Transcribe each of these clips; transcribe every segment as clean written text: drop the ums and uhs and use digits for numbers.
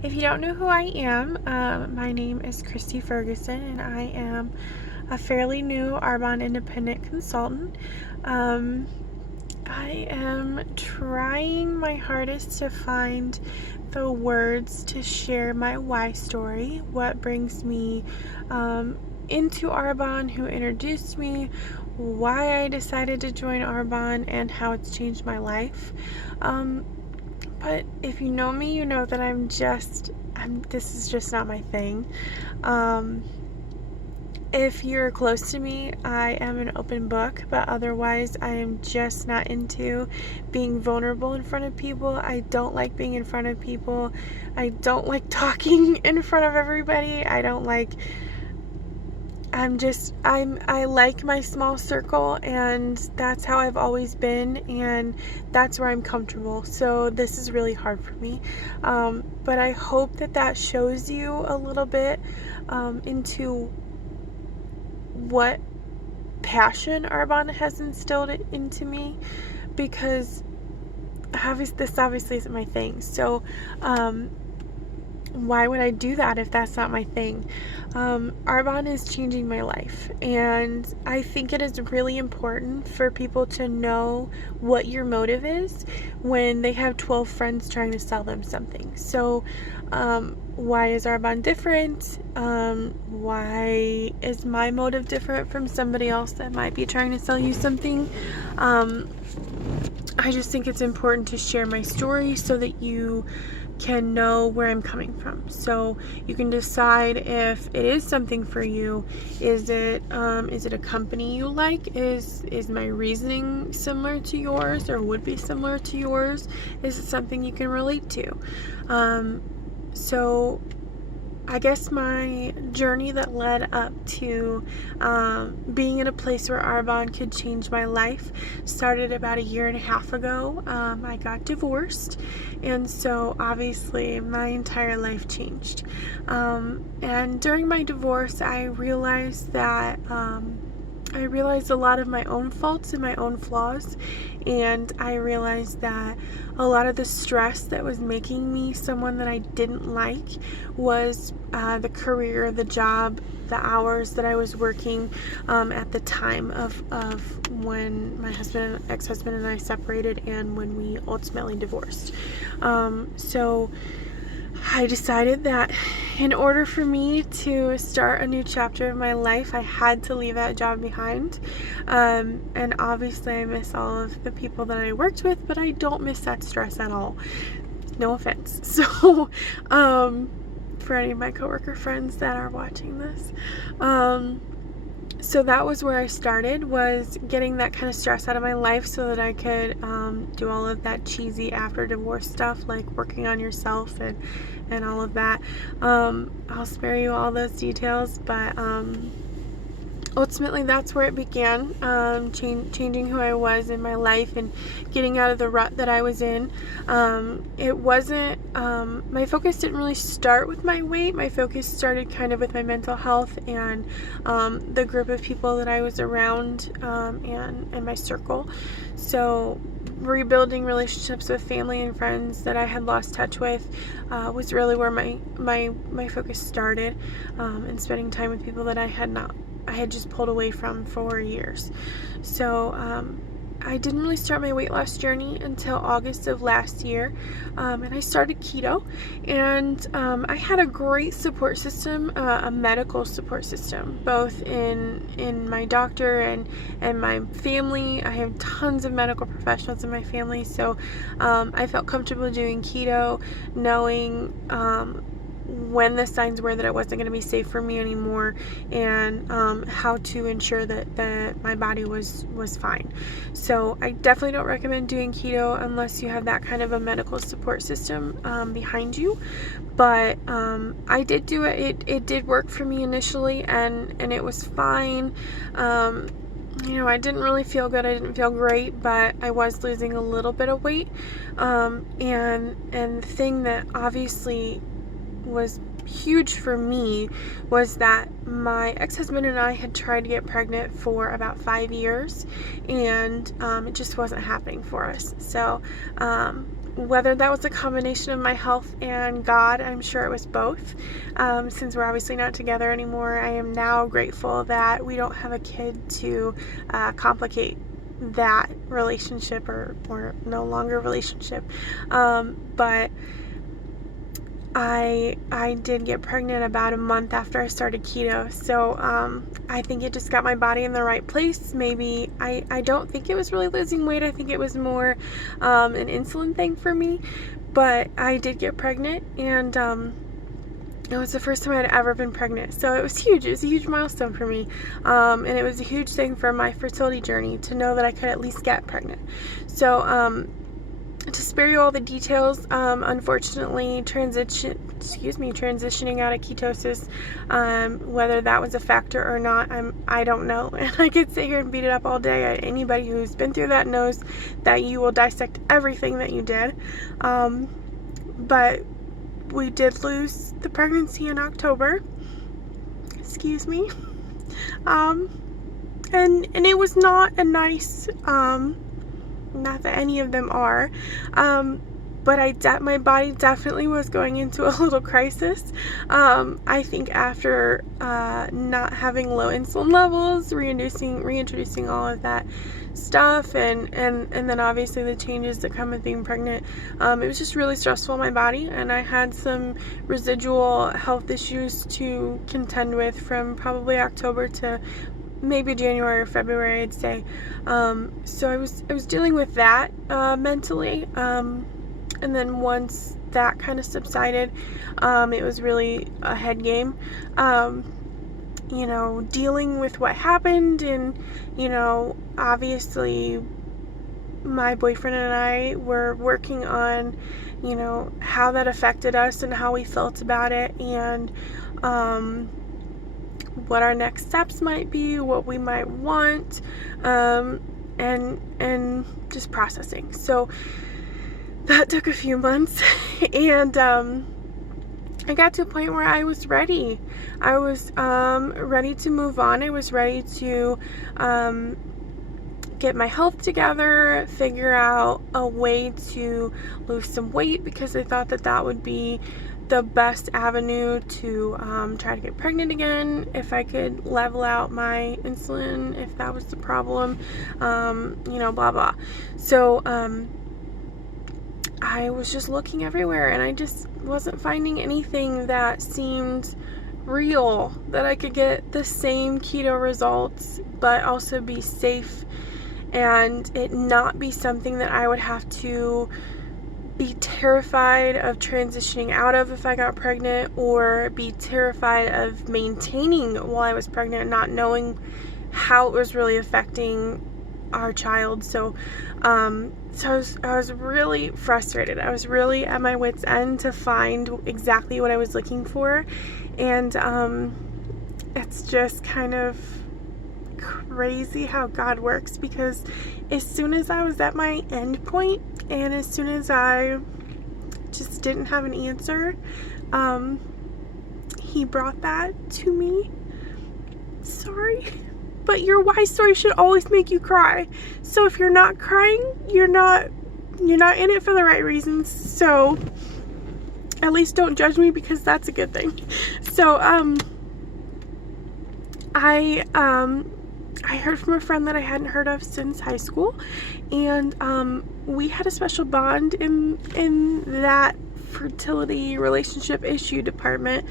If you don't know who I am, my name is Christy Ferguson, and I am a fairly new Arbonne independent consultant. Um, I am trying my hardest to find the words to share my why story, what brings me into Arbonne, who introduced me, why I decided to join Arbonne, and how it's changed my life. But if you know me, you know that this is just not my thing. If you're close to me, I am an open book, but otherwise I am just not into being vulnerable in front of people. I don't like being in front of people. I don't like talking in front of everybody. I like my small circle, and that's how I've always been, and that's where I'm comfortable. So this is really hard for me. But I hope that shows you a little bit into what passion Arbonne has instilled into me, because this obviously isn't my thing. So why would I do that if that's not my thing? Arbonne is changing my life, and I think it is really important for people to know what your motive is when they have 12 friends trying to sell them something. So why is Arbonne different? Why is my motive different from somebody else that might be trying to sell you something? I just think it's important to share my story so that you can know where I'm coming from, so you can decide if it is something for you. Is it a company you like? Is my reasoning similar to yours, or would be similar to yours? Is it something you can relate to? So I guess my journey that led up to being in a place where Arbonne could change my life started about 1.5 years ago. I got divorced, and so obviously my entire life changed. And during my divorce, I realized a lot of my own faults and my own flaws, and I realized that a lot of the stress that was making me someone that I didn't like was the career, the job, the hours that I was working at the time of when my ex-husband and I separated, and when we ultimately divorced. So I decided that in order for me to start a new chapter of my life, I had to leave that job behind. And obviously I miss all of the people that I worked with, but I don't miss that stress at all. No offense. So, for any of my coworker friends that are watching this. So that was where I started, was getting that kind of stress out of my life so that I could do all of that cheesy after divorce stuff, like working on yourself and all of that. I'll spare you all those details, but ultimately that's where it began, changing who I was in my life and getting out of the rut that I was in. It wasn't, my focus didn't really start with my weight. My focus started kind of with my mental health and the group of people that I was around, and my circle. So rebuilding relationships with family and friends that I had lost touch with was really where my focus started, and spending time with people that I had just pulled away from for years. So I didn't really start my weight loss journey until August of last year, and I started keto, and I had a great support system, a medical support system, both in my doctor and my family. I have tons of medical professionals in my family, so I felt comfortable doing keto, knowing when the signs were that it wasn't going to be safe for me anymore, and how to ensure that my body was fine. So I definitely don't recommend doing keto unless you have that kind of a medical support system behind you. But I did do it. It did work for me initially, and it was fine. I didn't really feel good. I didn't feel great, but I was losing a little bit of weight. And the thing that obviously was huge for me was that my ex-husband and I had tried to get pregnant for about 5 years, and it just wasn't happening for us. So whether that was a combination of my health and God, I'm sure it was both. Since we're obviously not together anymore, I am now grateful that we don't have a kid to complicate that relationship, or no longer relationship. But I did get pregnant about a month after I started keto, so I think it just got my body in the right place. Maybe I don't think it was really losing weight. I think it was more an insulin thing for me, but I did get pregnant, and it was the first time I'd ever been pregnant, so it was huge. It was a huge milestone for me, and it was a huge thing for my fertility journey to know that I could at least get pregnant. So to spare you all the details, unfortunately, transitioning out of ketosis, whether that was a factor or not, I don't know. And I could sit here and beat it up all day. Anybody who's been through that knows that you will dissect everything that you did. But we did lose the pregnancy in October. Excuse me. And it was not a nice, not that any of them are, but my body definitely was going into a little crisis. I think after not having low insulin levels, reintroducing all of that stuff, and then obviously the changes that come with being pregnant, it was just really stressful on my body, and I had some residual health issues to contend with from probably October to maybe January or February, I'd say. So I was dealing with that mentally, and then once that kind of subsided, it was really a head game. Dealing with what happened, and obviously my boyfriend and I were working on how that affected us and how we felt about it, and what our next steps might be, what we might want, and just processing. So that took a few months, and I got to a point where I was ready. I was ready to move on. I was ready to get my health together, figure out a way to lose some weight, because I thought that would be the best avenue to try to get pregnant again, if I could level out my insulin, if that was the problem, blah blah. So I was just looking everywhere, and I just wasn't finding anything that seemed real, that I could get the same keto results but also be safe, and it not be something that I would have to be terrified of transitioning out of if I got pregnant, or be terrified of maintaining while I was pregnant, not knowing how it was really affecting our child. So I was really frustrated. I was really at my wit's end to find exactly what I was looking for, and it's just kind of crazy how God works, because as soon as I was at my end point, and as soon as I just didn't have an answer, he brought that to me. Sorry, but your why story should always make you cry. So if you're not crying, you're not in it for the right reasons. So at least don't judge me, because that's a good thing. So I heard from a friend that I hadn't heard of since high school, and we had a special bond in that fertility relationship issue department.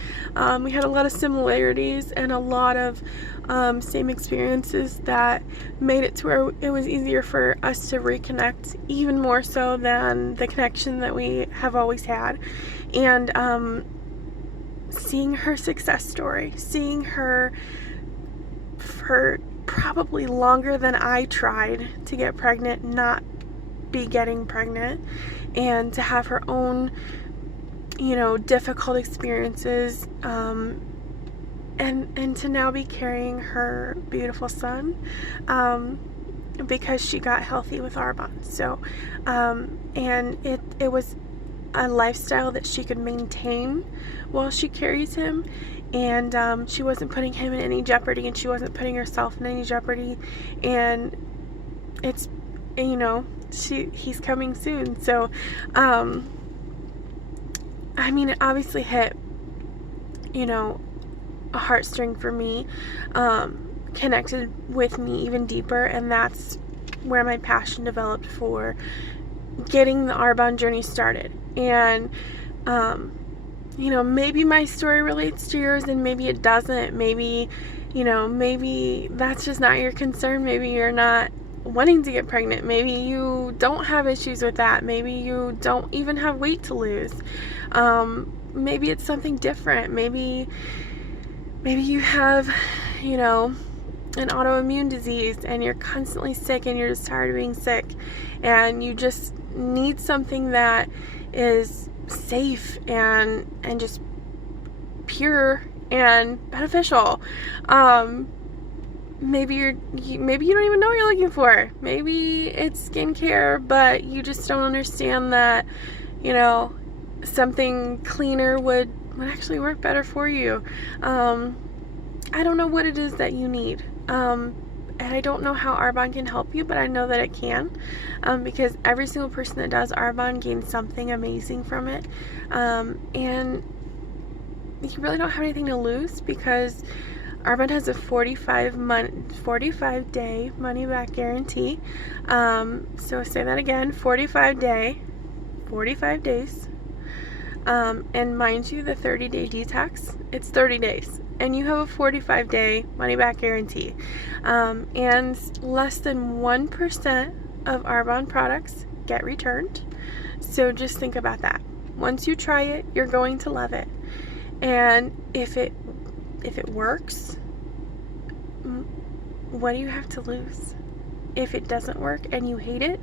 We had a lot of similarities and a lot of same experiences that made it to where it was easier for us to reconnect, even more so than the connection that we have always had. And seeing her success story, seeing her for probably longer than I tried to get pregnant, not be getting pregnant, and to have her own difficult experiences, and to now be carrying her beautiful son, because she got healthy with Arbonne. So and it was a lifestyle that she could maintain while she carries him, and she wasn't putting him in any jeopardy, and she wasn't putting herself in any jeopardy. And it's he's coming soon. So, I mean, it obviously hit, a heartstring for me, connected with me even deeper, and that's where my passion developed for getting the Arbonne journey started. And maybe my story relates to yours and maybe it doesn't. Maybe that's just not your concern. Maybe you're not wanting to get pregnant. Maybe you don't have issues with that. Maybe you don't even have weight to lose. Maybe it's something different. Maybe you have, an autoimmune disease and you're constantly sick and you're just tired of being sick and you just need something that is safe and just pure and beneficial. Maybe you don't even know what you're looking for. Maybe it's skincare, but you just don't understand that, something cleaner would actually work better for you. I don't know what it is that you need. And I don't know how Arbonne can help you, but I know that it can, because every single person that does Arbonne gains something amazing from it. And you really don't have anything to lose, because Arbonne has a 45-day money-back guarantee. So say that again, 45 days. And mind you, the 30-day detox, it's 30 days. And you have a 45-day money-back guarantee. And less than 1% of Arbonne products get returned. So just think about that. Once you try it, you're going to love it. And if it works, what do you have to lose? If it doesn't work and you hate it,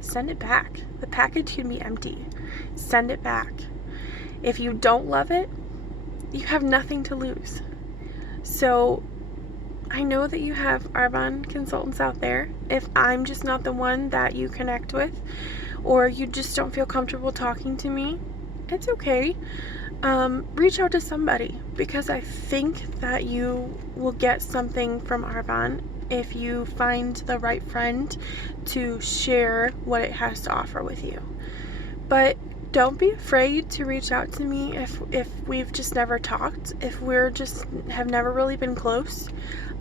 send it back. The package can be empty. Send it back. If you don't love it, you have nothing to lose. So I know that you have Arbonne consultants out there. If I'm just not the one that you connect with, or you just don't feel comfortable talking to me, it's okay. Reach out to somebody, because I think that you will get something from Arbonne if you find the right friend to share what it has to offer with you. But don't be afraid to reach out to me if we've just never talked, if we're just have never really been close.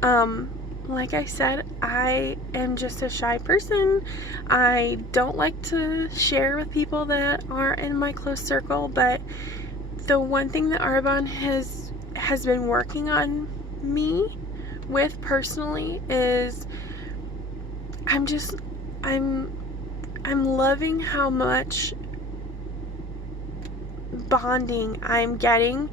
Like I said, I am just a shy person. I don't like to share with people that aren't in my close circle, but the one thing that Arbonne has been working on me with personally is I'm loving how much bonding I'm getting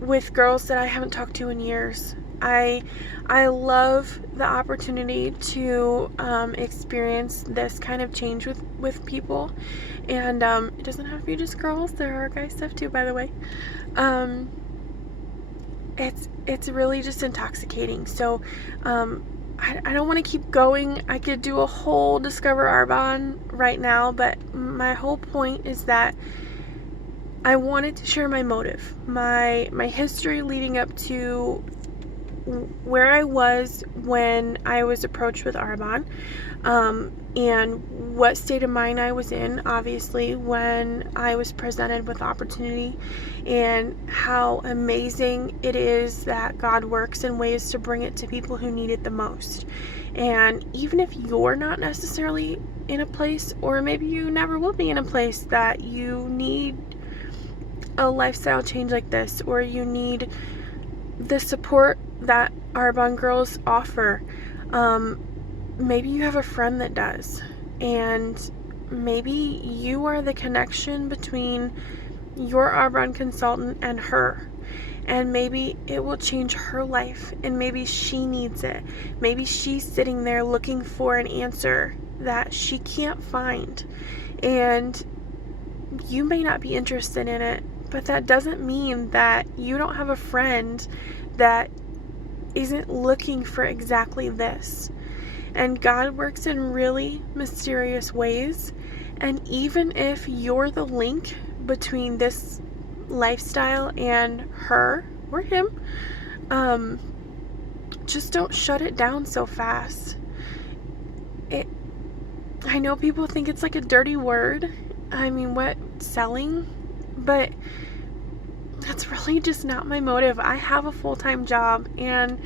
with girls that I haven't talked to in years. I love the opportunity to experience this kind of change with people, and it doesn't have to be just girls. There are guy stuff too, by the way. It's really just intoxicating. So I don't want to keep going. I could do a whole Discover Arbonne right now, but my whole point is that I wanted to share my motive, my history leading up to where I was when I was approached with Arbonne, and what state of mind I was in, obviously, when I was presented with opportunity, and how amazing it is that God works in ways to bring it to people who need it the most. And even if you're not necessarily in a place, or maybe you never will be in a place, that you need a lifestyle change like this, or you need the support that Arbonne girls offer, maybe you have a friend that does, and maybe you are the connection between your Arbonne consultant and her, and maybe it will change her life, and maybe she needs it. Maybe she's sitting there looking for an answer that she can't find, and you may not be interested in it, but that doesn't mean that you don't have a friend that isn't looking for exactly this. And God works in really mysterious ways, and even if you're the link between this lifestyle and her or him, just don't shut it down so fast. I know people think it's like a dirty word. I mean, what, selling? But that's really just not my motive. I have a full-time job, and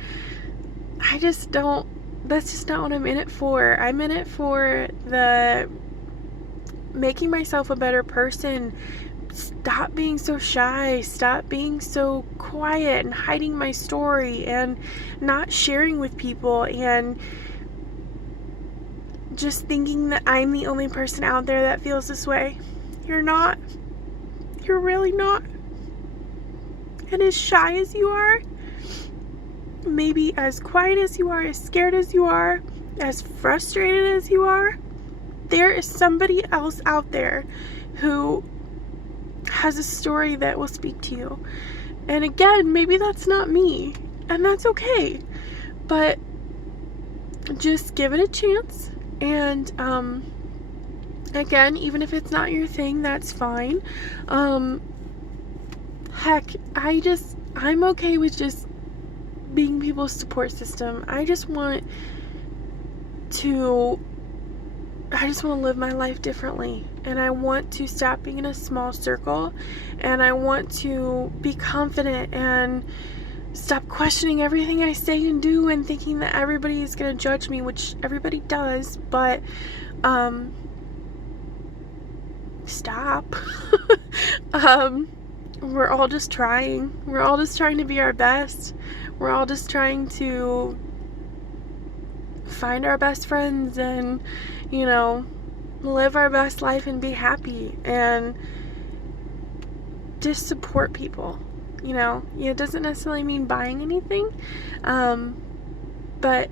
I just don't, that's just not what I'm in it for. I'm in it for the making myself a better person. Stop being so shy, stop being so quiet and hiding my story and not sharing with people, and just thinking that I'm the only person out there that feels this way. You're not. You're really not. And as shy as you are, maybe as quiet as you are, as scared as you are, as frustrated as you are, there is somebody else out there who has a story that will speak to you. And again, maybe that's not me, and that's okay. But just give it a chance. And again, even if it's not your thing, that's fine. Heck, I'm okay with just being people's support system. I just want to live my life differently, and I want to stop being in a small circle, and I want to be confident and stop questioning everything I say and do and thinking that everybody is going to judge me, which everybody does, but stop. We're all just trying. We're all just trying to be our best. We're all just trying to find our best friends and, you know, live our best life and be happy and just support people. You know, it doesn't necessarily mean buying anything, but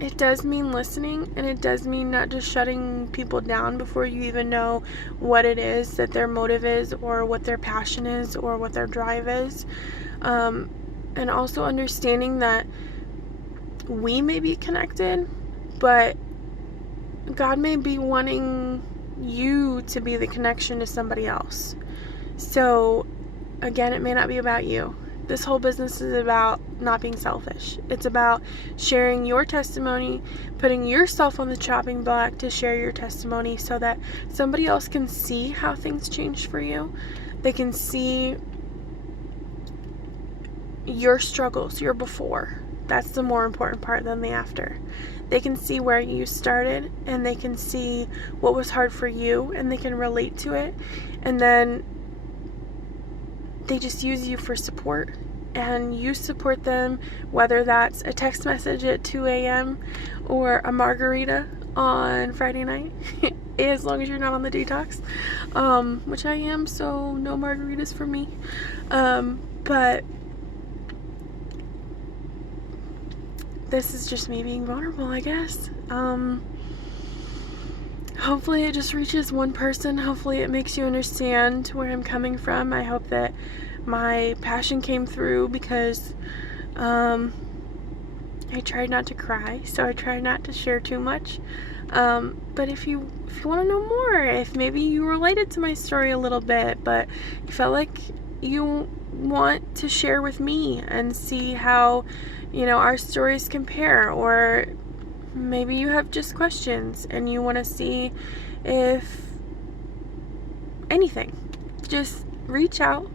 it does mean listening, and it does mean not just shutting people down before you even know what it is that their motive is, or what their passion is, or what their drive is, and also understanding that we may be connected, but God may be wanting you to be the connection to somebody else. So again, it may not be about you. This whole business is about not being selfish. It's about sharing your testimony, putting yourself on the chopping block to share your testimony so that somebody else can see how things changed for you. They can see your struggles, your before. That's the more important part than the after. They can see where you started, and they can see what was hard for you, and they can relate to it. And then they just use you for support, and you support them, whether that's a text message at 2 a.m. or a margarita on Friday night, as long as you're not on the detox, which I am, so no margaritas for me. But this is just me being vulnerable, I guess. Hopefully it just reaches one person. Hopefully it makes you understand where I'm coming from. I hope that my passion came through, because I tried not to cry, so I tried not to share too much. But if you want to know more, if maybe you related to my story a little bit, but you felt like you want to share with me and see how, you know, our stories compare, or maybe you have just questions and you want to see if anything, just reach out,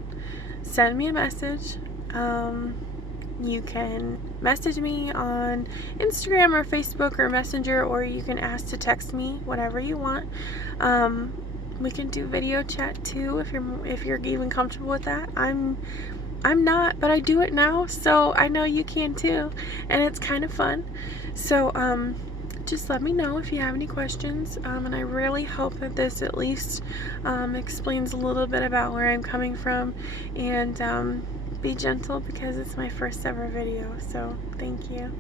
send me a message. You can message me on Instagram or Facebook or Messenger, or you can ask to text me, whatever you want. We can do video chat too if you're even comfortable with that. I'm not, but I do it now, so I know you can too, and it's kind of fun. So just let me know if you have any questions, and I really hope that this at least explains a little bit about where I'm coming from. And be gentle, because it's my first ever video, so thank you.